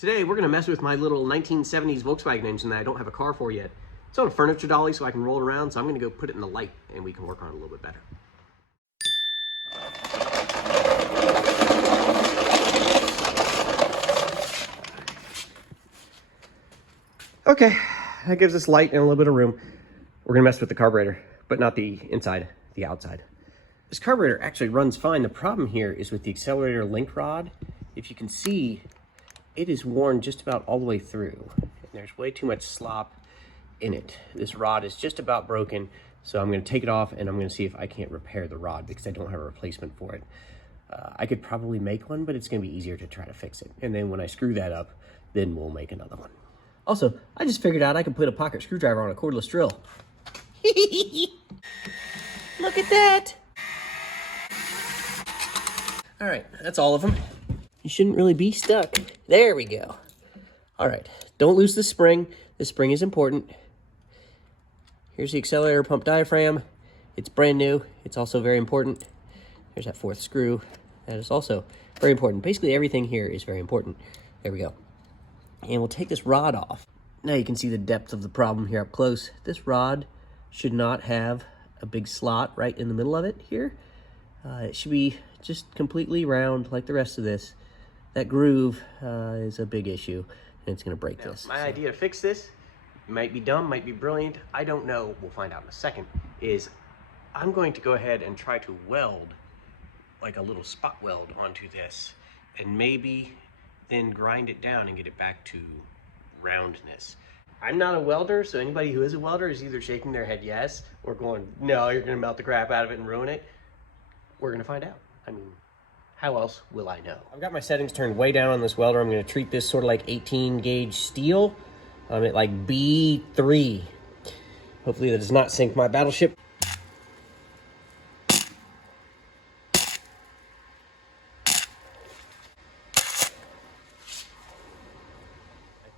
Today we're going to mess with my little 1970s Volkswagen engine that I don't have a car for yet. It's on a furniture dolly so I can roll it around, so I'm going to go put it in the light and we can work on it a little bit better. Okay, that gives us light and a little bit of room. We're going to mess with the carburetor, but not the inside, the outside. This carburetor actually runs fine. The problem here is with the accelerator link rod. If you can see, it is worn just about all the way through. There's way too much slop in it. This rod is just about broken, so I'm going to take it off and I'm going to see if I can't repair the rod because I don't have a replacement for it. I could probably make one, but it's going to be easier to try to fix it. And then when I screw that up, then we'll make another one. Also, I just figured out I could put a pocket screwdriver on a cordless drill. Look at that! All right, that's all of them. You shouldn't really be stuck. There we go. All right, don't lose the spring. The spring is important. Here's the accelerator pump diaphragm. It's brand new. It's also very important. There's that fourth screw. That is also very important. Basically, everything here is very important. There we go. And we'll take this rod off. Now you can see the depth of the problem here up close. This rod should not have a big slot right in the middle of it here. It should be just completely round like the rest of this. That groove is a big issue, and it's going to break this. My idea to fix this might be dumb, might be brilliant. I don't know. We'll find out in a second. Is I'm going to go ahead and try to weld like a little spot weld onto this, and maybe then grind it down and get it back to roundness. I'm not a welder, so anybody who is a welder is either shaking their head yes or going, no, you're going to melt the crap out of it and ruin it. We're going to find out. I mean, how else will I know? I've got my settings turned way down on this welder. I'm going to treat this sort of like 18 gauge steel. I'm at like B3. Hopefully that does not sink my battleship. I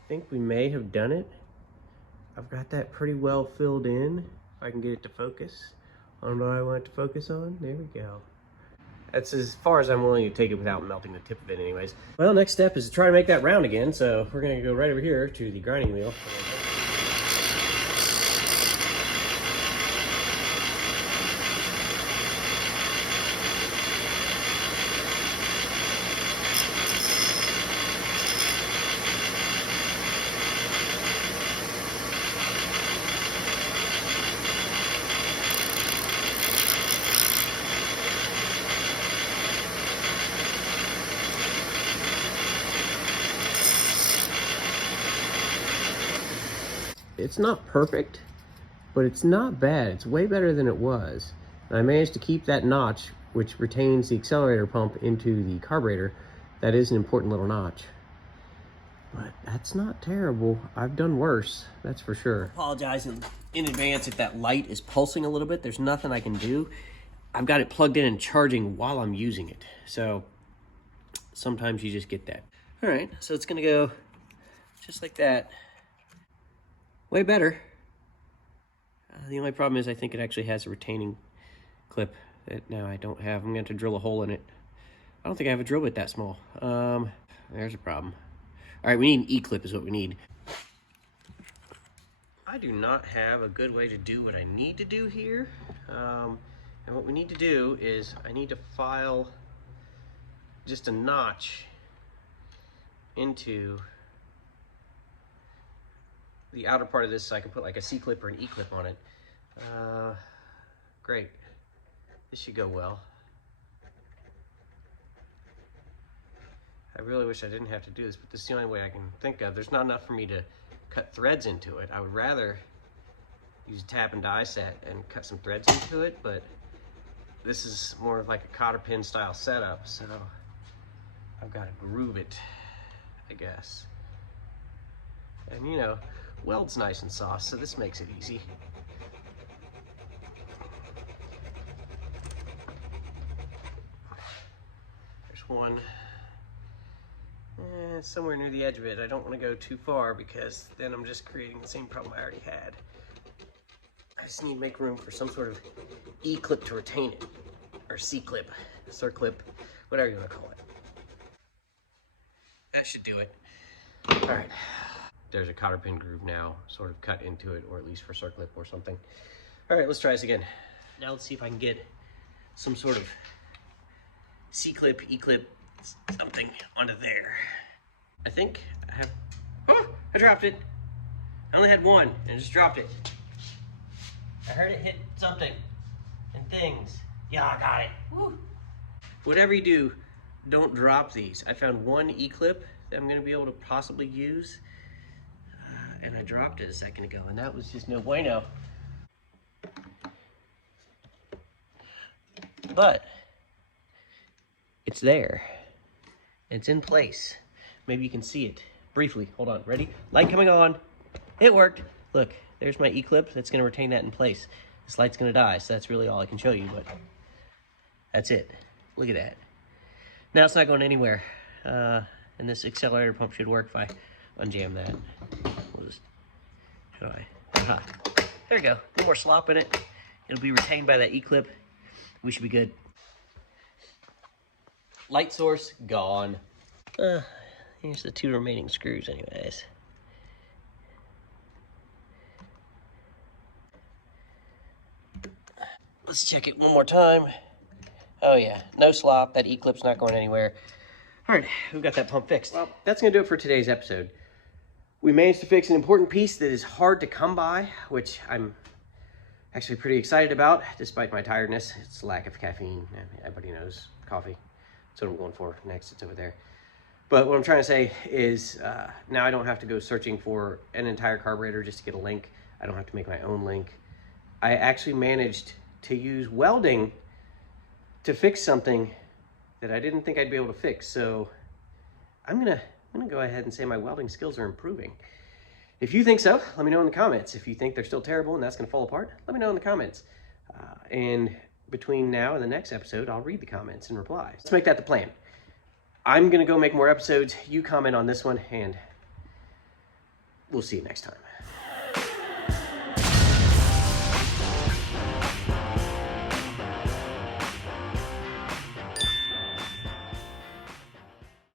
think we may have done it. I've got that pretty well filled in. If I can get it to focus on what I want it to focus on. There we go. That's as far as I'm willing to take it without melting the tip of it anyways. Well, next step is to try to make that round again. So we're gonna go right over here to the grinding wheel. It's not perfect, but it's not bad. It's way better than it was. And I managed to keep that notch, which retains the accelerator pump into the carburetor. That is an important little notch. But that's not terrible. I've done worse, that's for sure. I apologize in advance if that light is pulsing a little bit. There's nothing I can do. I've got it plugged in and charging while I'm using it. So sometimes you just get that. All right, so it's gonna go just like that. Way better. The only problem is I think it actually has a retaining clip that now I don't have. I'm going to have to drill a hole in it. I don't think I have a drill bit that small. There's a problem. All right, we need an E-clip is what we need. I do not have a good way to do what I need to do here. And what we need to do is I need to file just a notch into the outer part of this so I can put like a C-clip or an E-clip on it. Great. This should go well. I really wish I didn't have to do this, but this is the only way I can think of. There's not enough for me to cut threads into it. I would rather use a tap and die set and cut some threads into it, but this is more of like a cotter pin style setup, so I've got to groove it, I guess. And you know, weld's nice and soft, so this makes it easy. There's one somewhere near the edge of it. I don't want to go too far because then I'm just creating the same problem I already had. I just need to make room for some sort of E-clip to retain it, or C-clip, circlip, whatever you want to call it. That should do it. All right. There's a cotter pin groove now, sort of cut into it, or at least for circlip or something. All right, let's try this again. Now let's see if I can get some sort of C-clip, E-clip, something onto there. I think I have, oh, I dropped it. I only had one and just dropped it. I heard it hit something and things. Yeah, I got it. Woo. Whatever you do, don't drop these. I found one E-clip that I'm gonna be able to possibly use, and I dropped it a second ago, and that was just no bueno. But it's there. It's in place. Maybe you can see it briefly. Hold on, ready? Light coming on. It worked. Look, there's my E-clip. That's gonna retain that in place. This light's gonna die, so that's really all I can show you, but that's it. Look at that. Now it's not going anywhere. And this accelerator pump should work if I unjam that. We'll just, how do I? Aha. There we go. No more slop in it. It'll be retained by that E-clip. We should be good. Light source gone. Here's the 2 remaining screws anyways. Let's check it one more time. Oh yeah, no slop. That E-clip's not going anywhere. All right, we've got that pump fixed. Well, that's gonna do it for today's episode. We managed to fix an important piece that is hard to come by, which I'm actually pretty excited about, despite my tiredness. It's lack of caffeine. Everybody knows coffee. That's what I'm going for next. It's over there. But what I'm trying to say is now I don't have to go searching for an entire carburetor just to get a link. I don't have to make my own link. I actually managed to use welding to fix something that I didn't think I'd be able to fix. So I'm gonna go ahead and say my welding skills are improving. If you think so, let me know in the comments. If you think they're still terrible and that's gonna fall apart, let me know in the comments. And between now and the next episode, I'll read the comments and reply. Let's make that the plan. I'm gonna go make more episodes. You comment on this one and we'll see you next time.